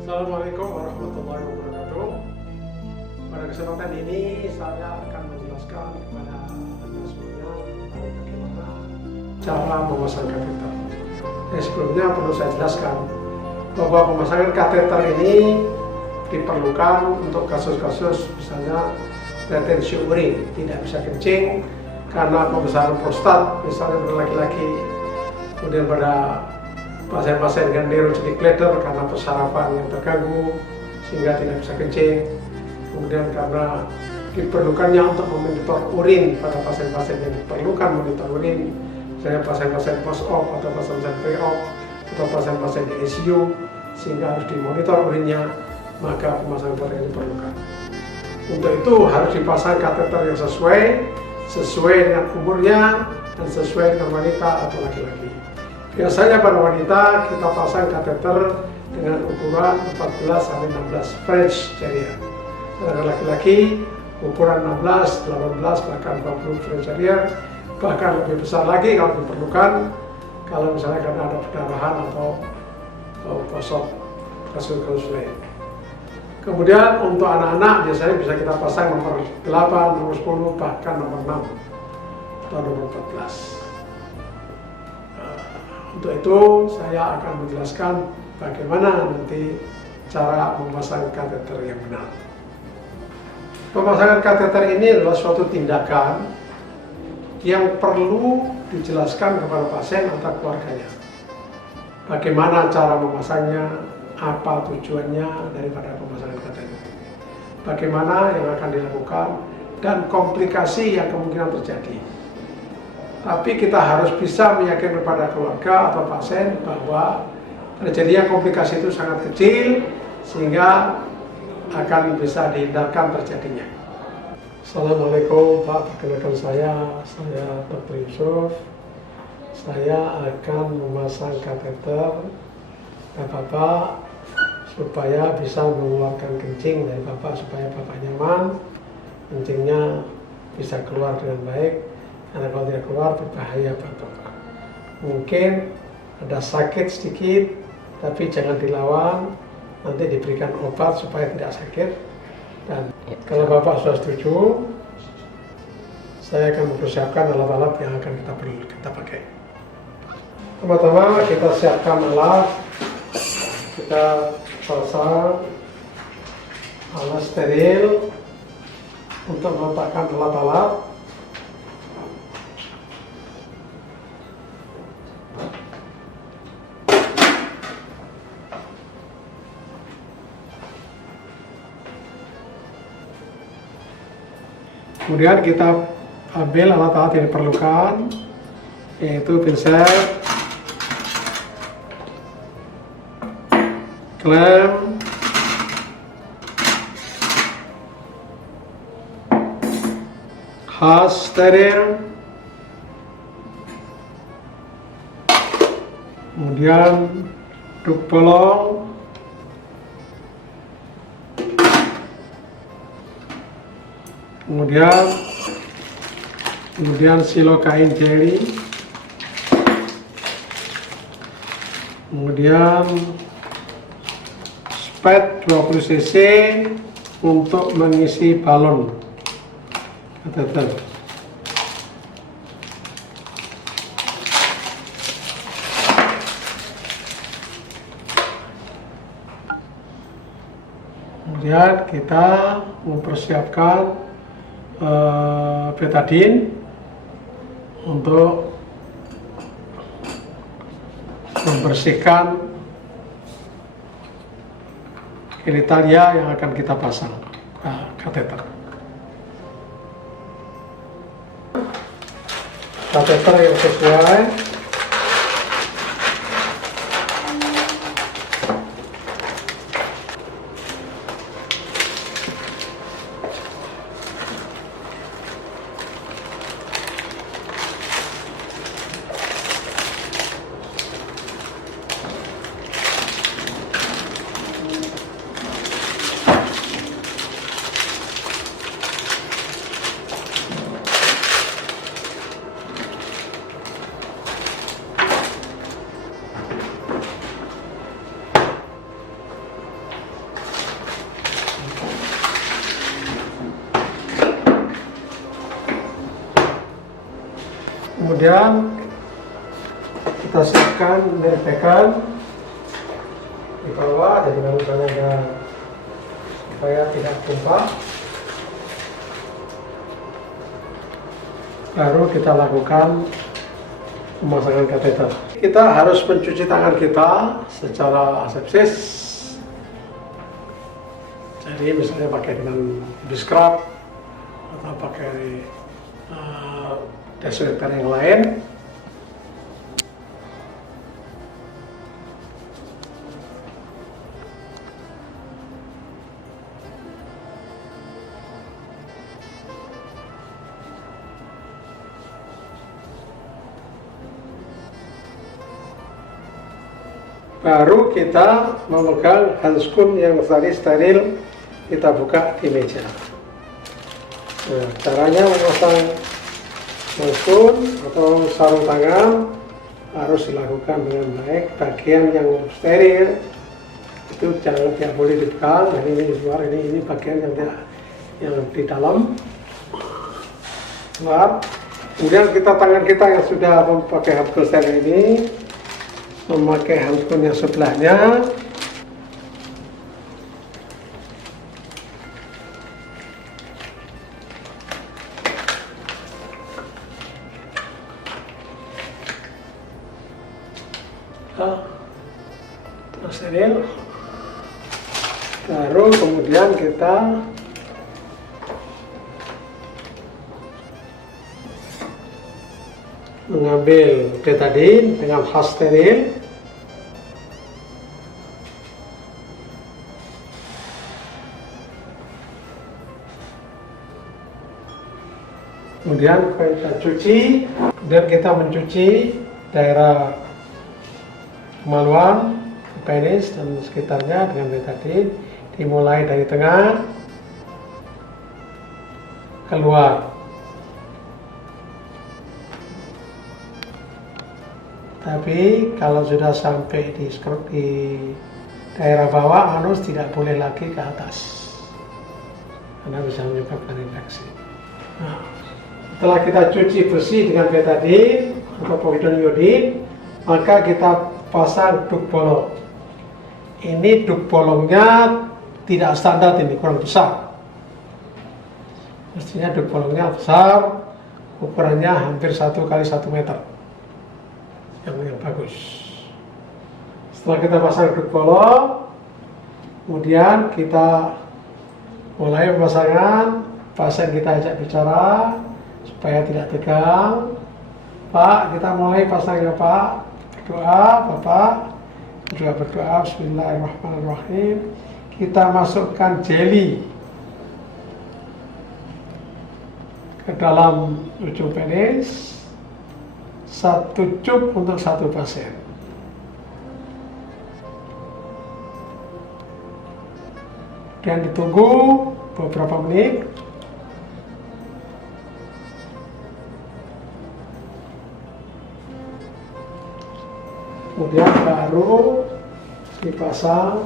Assalamualaikum warahmatullahi wabarakatuh. Pada kesempatan ini saya akan menjelaskan kepada Anda semuanya bagaimana cara memasang kateter. Sebelumnya perlu saya jelaskan bahwa pemasangan kateter ini diperlukan untuk kasus-kasus misalnya retensi urin, tidak bisa kencing karena pembesaran prostat misalnya pada laki-laki, kemudian pada pasien-pasien dengan neurogenetic bladder karena persarafan yang terganggu sehingga tidak bisa kencing, kemudian karena diperlukannya untuk memonitor urin pada pasien-pasien yang diperlukan monitor urin, misalnya pasien-pasien post-op atau pasien-pasien pre-op atau pasien-pasien di ICU sehingga harus dimonitor urinnya, maka pemasangan kateter diperlukan. Untuk itu harus dipasang kateter yang sesuai dengan umurnya dan sesuai dengan wanita atau laki-laki. Biasanya pada wanita kita pasang kateter dengan ukuran 14 sampai 16 French carrier. Pada laki-laki ukuran 16, 18, bahkan 20 French carrier, bahkan lebih besar lagi kalau diperlukan, kalau misalnya karena ada perdarahan atau kosong kasus-kasus lain. Kemudian untuk anak-anak biasanya bisa kita pasang nomor 8, nomor 10, bahkan nomor 6 atau nomor 14. Untuk itu saya akan menjelaskan bagaimana nanti cara memasang kateter yang benar. Pemasangan kateter ini adalah suatu tindakan yang perlu dijelaskan kepada pasien atau keluarganya. Bagaimana cara memasangnya, apa tujuannya daripada pemasangan kateter, bagaimana yang akan dilakukan, dan komplikasi yang kemungkinan terjadi. Tapi kita harus bisa meyakinkan kepada keluarga atau pasien bahwa terjadinya komplikasi itu sangat kecil sehingga akan bisa dihindarkan terjadinya. Assalamualaikum Pak, perkenalkan saya Dr. Yusuf. Saya akan memasang kateter Bapak supaya bisa mengeluarkan kencing dari Bapak, supaya Bapak nyaman, kencingnya bisa keluar dengan baik. Karena kalau tidak keluar berbahaya buat Bapak. Mungkin ada sakit sedikit, tapi jangan dilawan. Nanti diberikan obat supaya tidak sakit. Dan kalau Bapak sudah setuju, saya akan mempersiapkan alat-alat yang akan kita pakai. Pertama-tama kita siapkan alat. Kita pasang alat steril untuk meletakkan alat-alat. Kemudian kita ambil alat-alat yang diperlukan, yaitu pinset, klem, khas steril, kemudian duk bolong, kemudian silokain jelly, kemudian spet 20 cc untuk mengisi balon kateter. Kemudian kita mempersiapkan betadine untuk membersihkan genitalia yang akan kita pasang kateter. Kateter yang sesuai. Kemudian kita siapkan nerpekan di bawah, jadi larutannya ada supaya tidak tumpah. Baru kita lakukan pemasangan kateter. Kita harus mencuci tangan kita secara asepsis. Jadi misalnya pakai dengan scrub atau pakai desinfektan yang lain. Baru kita memegang handskun yang tadi steril, kita buka di meja. Nah, caranya memasang handskun atau sarung tangan harus dilakukan dengan baik. Bagian yang steril itu tidak boleh dibuka. Nah, ini di luar, ini bagian yang di dalam luar. Kemudian tangan kita yang sudah memakai handskun steril ini memakai handskun yang sebelahnya. Terus steril. Baru kemudian kita mengambil betadine dengan khas steril. Kemudian kita cuci, dan kita mencuci daerah kemaluan, penis dan sekitarnya dengan betadine. Dimulai dari tengah keluar. Tapi kalau sudah sampai di daerah bawah, anus tidak boleh lagi ke atas karena bisa menyebabkan infeksi. Nah, setelah kita cuci bersih dengan betadine atau povidone iodine, maka kita pasang duk bolong. Ini duk bolongnya tidak standar, ini kurang besar. Mestinya duk bolongnya besar, ukurannya hampir 1 kali 1 meter, yang bagus. Setelah kita pasang duk bolong, kemudian kita mulai pemasangan. Pasien kita ajak bicara supaya tidak tegang. Pak, kita mulai pasang ya Pak. Berdoa, Bapak. Berdoa, bismillahirrahmanirrahim. Kita masukkan jeli ke dalam ujung penis. 1 cup untuk 1 pasien. Dan ditunggu beberapa menit. Kemudian baru dipasang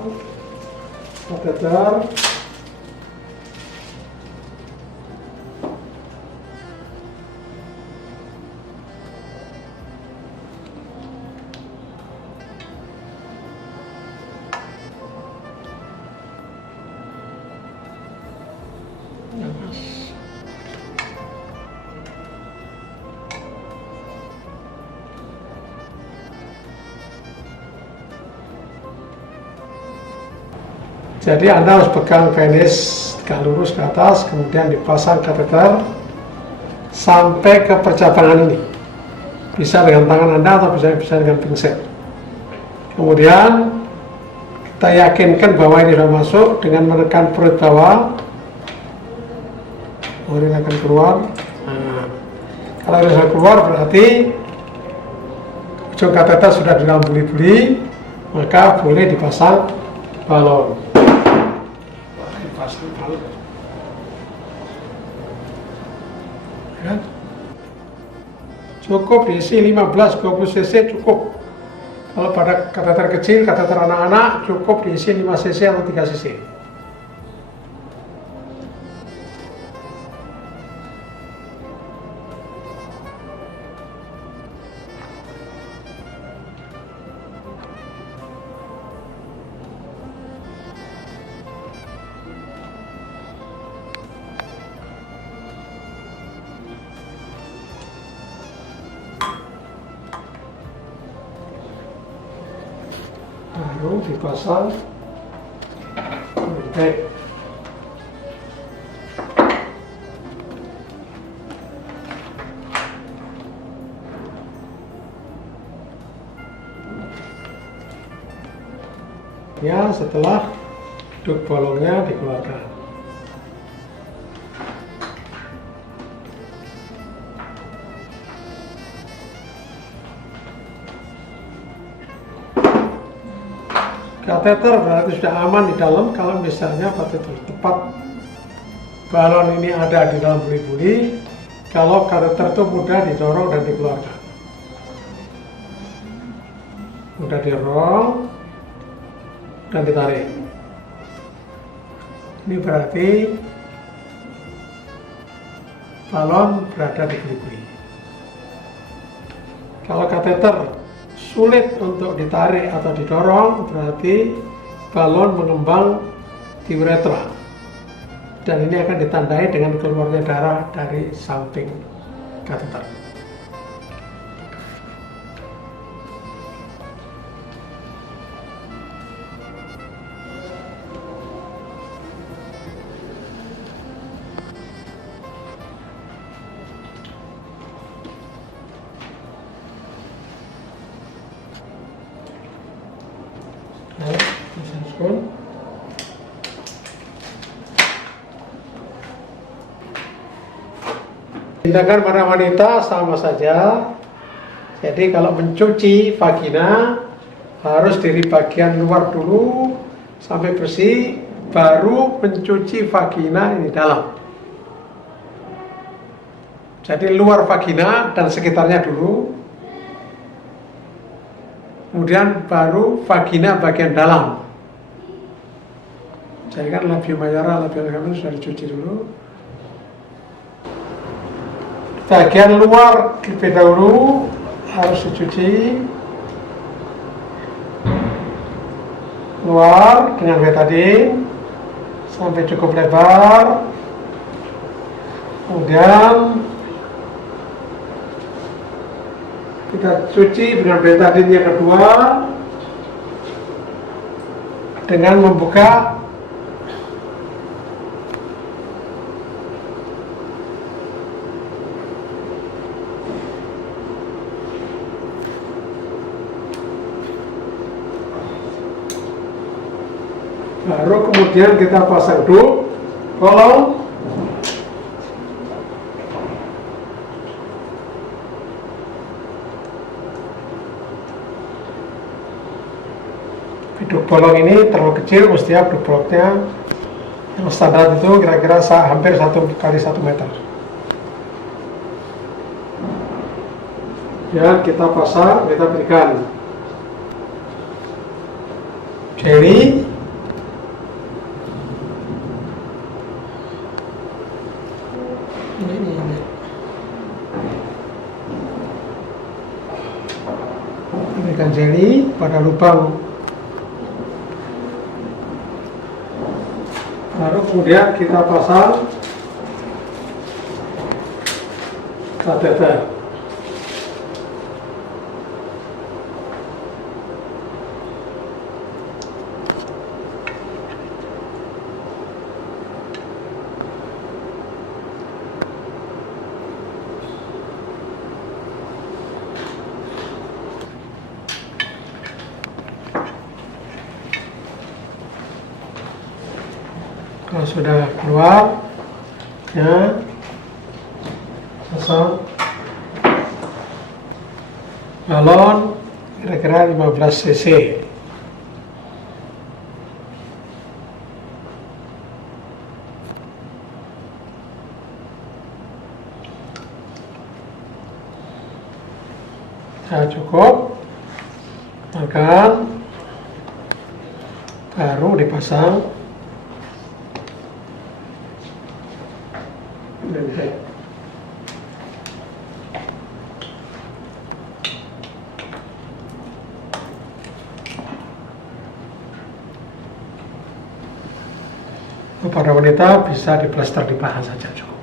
kateter. Jadi Anda harus pegang penis tegak lurus ke atas, kemudian dipasang kateter sampai ke percabangan ini. Bisa dengan tangan Anda atau bisa dengan pinset. Kemudian kita yakinkan bahwa ini sudah masuk dengan menekan perut bawah. Urin akan keluar. Nah, kalau urin sudah keluar berarti ujung kateter sudah di dalam buli-buli, maka boleh dipasang balon. Ya. Cukup diisi 15-20 cc cukup. Kalau pada kateter kecil, kateter anak-anak cukup diisi 5 cc atau 3 cc. baru dipasang back. Ya, setelah duk bolongnya dikeluarkan. Kateter berarti sudah aman di dalam kalau misalnya betul tepat balon ini ada di dalam buli-buli. Kalau kateter itu mudah didorong dan dikeluarkan, mudah didorong dan ditarik. Ini berarti balon berada di buli-buli. Kalau kateter sulit untuk ditarik atau didorong, berarti balon mengembang di uretra, dan ini akan ditandai dengan keluarnya darah dari samping kateter. Tindakan para wanita sama saja. Jadi kalau mencuci vagina harus dari bagian luar dulu sampai bersih, baru mencuci vagina ini dalam. Jadi luar vagina dan sekitarnya dulu, kemudian baru vagina bagian dalam. Jadi kan labium mayora, labium legamen sudah dicuci dulu. Bagian luar lebih dahulu harus dicuci, luar dengan betadine sampai cukup lebar. Kemudian kita cuci dengan betadine yang kedua dengan membuka baru kemudian kita pasang dup bolong. Dup bolong ini terlalu kecil, mestinya dup bolongnya yang standar itu kira-kira hampir 1 kali 1 meter. Ya, kita pasang, kita berikan jelly. Berikan jelly pada lubang, baru kemudian kita pasang kateter. Kalau sudah keluar, ya, pasang balon kira-kira 15 cc. Ya, cukup, makan, baru dipasang. Para wanita bisa diplaster di paha saja cukup.